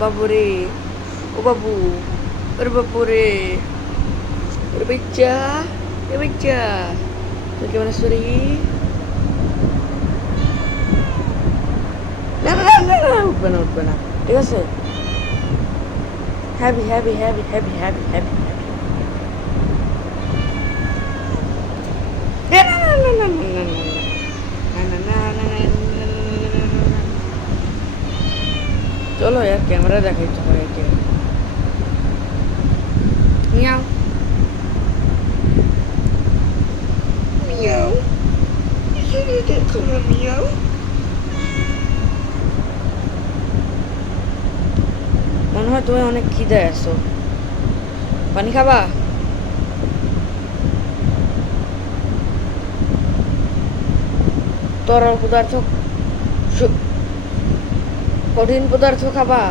বাবুরে, ও বাবু, ওরে বাবুরে, ওরে বাচ্চা, এ বাচ্চা, তুই কেমন আছো রে? না না না না না, উঠবে না উঠবে না, ঠিক আছে? Happy happy happy happy happy happy না না না না না না না না না না। চলো यार ক্যামেরা দেখাইতে হয় একে। মিয়াও মিয়াও, এখানে দেখো না মিয়াও। মনে হয় তুমি অনেক খিদায় আছো, পানি খাবা? তরল পদার্থ, কঠিন পদার্থ খাবা?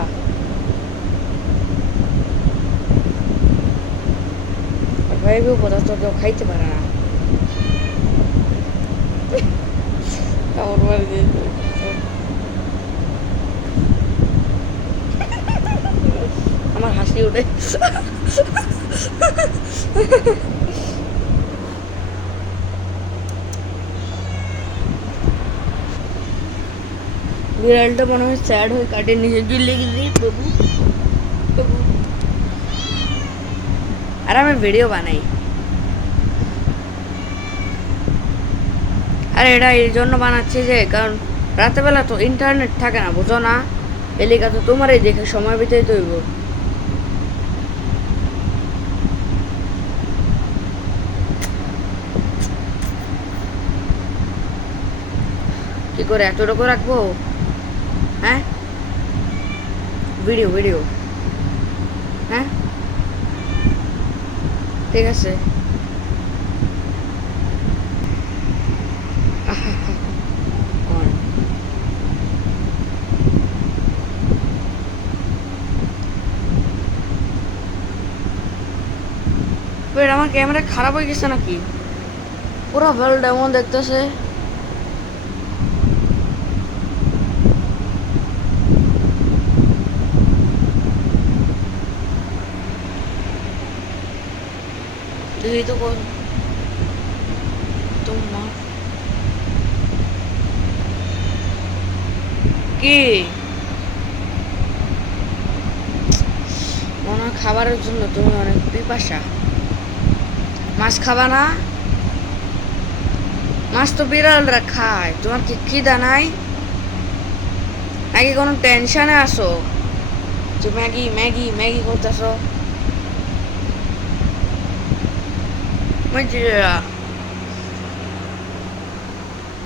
ভাইবেও পদার্থ কেউ খাইতে পারে না। আমার বাড়ি দিয়ে আমার হাসি ওঠে। বিড়ালটা মনে হয় স্যাড হয়ে কাটে নিচে ঝুলে গেছে বাবু বাবু। আর আমি ভিডিও বানাই, আর এটা এই জন্য বানাচ্ছি যে কারণ রাতেবেলা তো ইন্টারনেট থাকে না, বুঝো না? এলাকা তো তোমারই দেখে সময় বিতাইতে হইব। কি করে এতটুকু রাখবো? হ্যাঁ, ভিডিও ভিডিও, হ্যাঁ ঠিক আছে। আমার ক্যামেরা খারাপ হয়ে গেছে নাকি? পুরো ভালো ডেমন দেখতেছে। দেখি তো তোমার কি মনে হয় খাবারের জন্য তুমি অনেক পিপাসা। মাছ খাবা না? মাছ তো বিড়ালরা খায়, তোমার কি খিদা নাই নাকি কোনো টেনশনে আসো যে ম্যাগি ম্যাগি ম্যাগি করতেছো?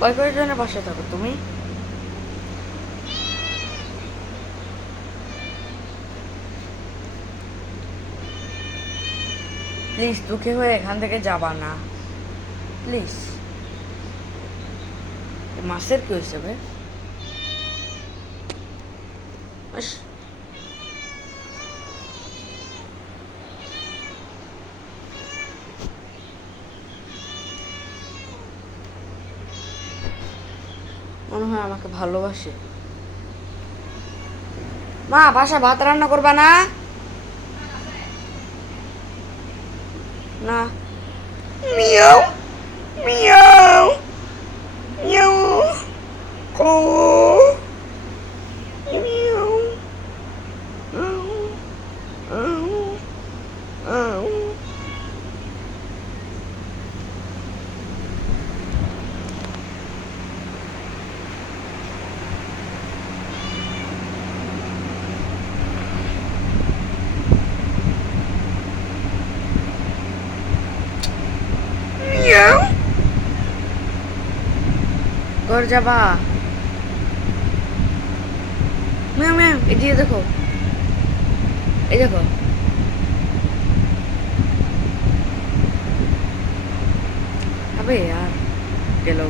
কয় কয়জনের পাশে থাকো তুমি? প্লিজ দুঃখী হয়ে এখান থেকে যাবা না প্লিজ। মাছের কি হয়েছে ভাই? মনে হয় আমাকে ভালোবাসে। মা বাসা ভাত রান্না করবা না? না। মিয়াও মিয়াও মিয়াও কো মিয়াও মিয়াও। ঘর যাবা? মিয়াও মিয়াও, এদিকে দেখো, এই দেখো। अबे यार, चलो